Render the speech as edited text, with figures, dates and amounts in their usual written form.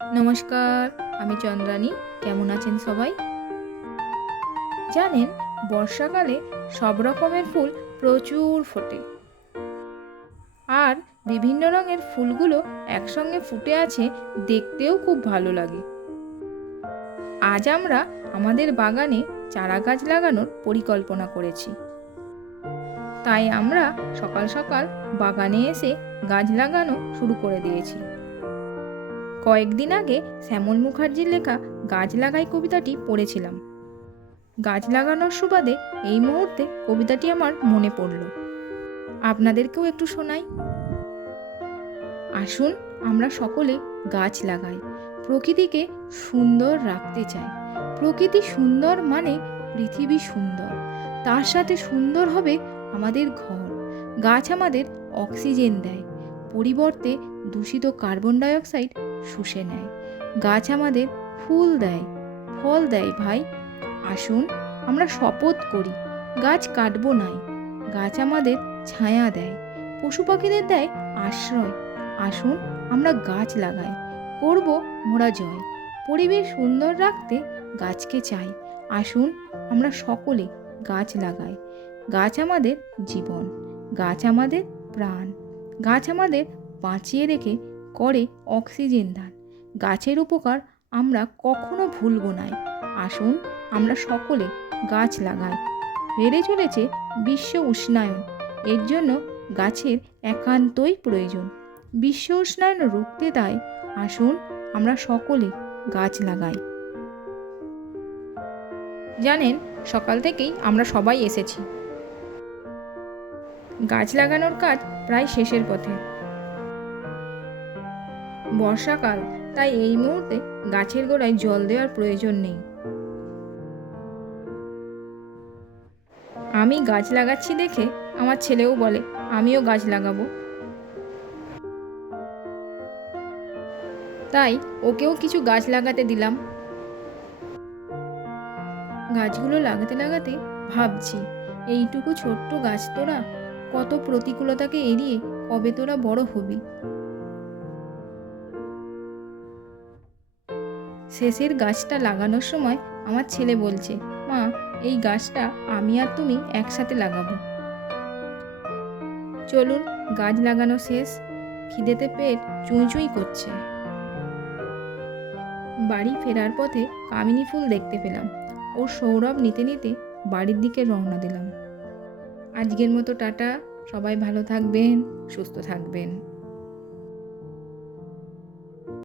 নমস্কার, আমি চন্দ্রানী। কেমন আছেন সবাই? জানেন, বর্ষাকালে সব রকমের ফুল প্রচুর ফোটে। আর বিভিন্ন রঙের ফুলগুলো একসঙ্গে ফুটে আছে, দেখতেও খুব ভালো লাগে। আজ আমরা আমাদের বাগানে চারা গাছ লাগানোর পরিকল্পনা করেছি। তাই আমরা সকাল সকাল বাগানে এসে গাছ লাগানো শুরু করে দিয়েছি। কয়েকদিন আগে শ্যামল মুখার্জির লেখা গাছ লাগাই কবিতাটি পড়েছিলাম। গাছ লাগানোর সুবাদে এই মুহূর্তে কবিতাটি আমার মনে পড়ল। আপনাদেরকেও একটু শোনাই। আসুন আমরা সকলে গাছ লাগাই, প্রকৃতিকে সুন্দর রাখতে চাই। প্রকৃতি সুন্দর মানে পৃথিবী সুন্দর, তার সাথে সুন্দর হবে আমাদের ঘর। গাছ আমাদের অক্সিজেন দেয়, পরিবর্তে দূষিত কার্বন ডাই অক্সাইড শুষে নেয়। গাছ আমাদের ফুল দেয়, ফল দেয় ভাই। আসুন আমরা শপথ করি, গাছ কাটবো নাই। গাছ আমাদের ছায়া দেয়, পশু পাখিদের দেয় আশ্রয়। আসুন আমরা গাছ লাগাই, করব মোরা জয়। পরিবেশ সুন্দর রাখতে গাছকে চাই। আসুন আমরা সকলে গাছ লাগাই। গাছ আমাদের জীবন, গাছ আমাদের প্রাণ। গাছ আমাদের বাঁচিয়ে রেখে করে অক্সিজেন দান। গাছের উপকার আমরা কখনো ভুলব না। আসুন আমরা সকলে গাছ লাগাই। বেড়ে চলেছে বিশ্ব উষ্ণায়ন, এর জন্য গাছের একান্তই প্রয়োজন। বিশ্ব উষ্ণায়ন রুখতে তাই আসুন আমরা সকলে গাছ লাগাই। জানেন, সকাল থেকেই আমরা সবাই এসেছি। গাছ লাগানোর কাজ প্রায় শেষের পথে। বর্ষাকাল, তাই এই মুহূর্তে গাছের গোড়ায় জল দেওয়ার প্রয়োজন নেই। আমি গাছ লাগাচ্ছি দেখে আমার ছেলেও বলে আমিও গাছ লাগাবো। তাই ওকেও কিছু গাছ লাগাতে দিলাম। গাছগুলো লাগাতে লাগাতে ভাবছি, এইটুকু ছোট্ট গাছ তোরা কত প্রতিকূলতাকে এড়িয়ে কবে তোরা বড় হবি। শেষের গাছটা লাগানোর সময় আমার ছেলে বলছে, মা, এই গাছটা আমি আর তুমি একসাথে লাগাবো। চলুন, গাছ লাগানো শেষ। খিদেতে পেট চুঁই চুঁই করছে। বাড়ি ফেরার পথে কামিনী ফুল দেখতে পেলাম। ওর সৌরভ নিতে নিতে বাড়ির দিকে রওনা দিলাম। আজকের মতো টাটা। সবাই ভালো থাকবেন, সুস্থ থাকবেন।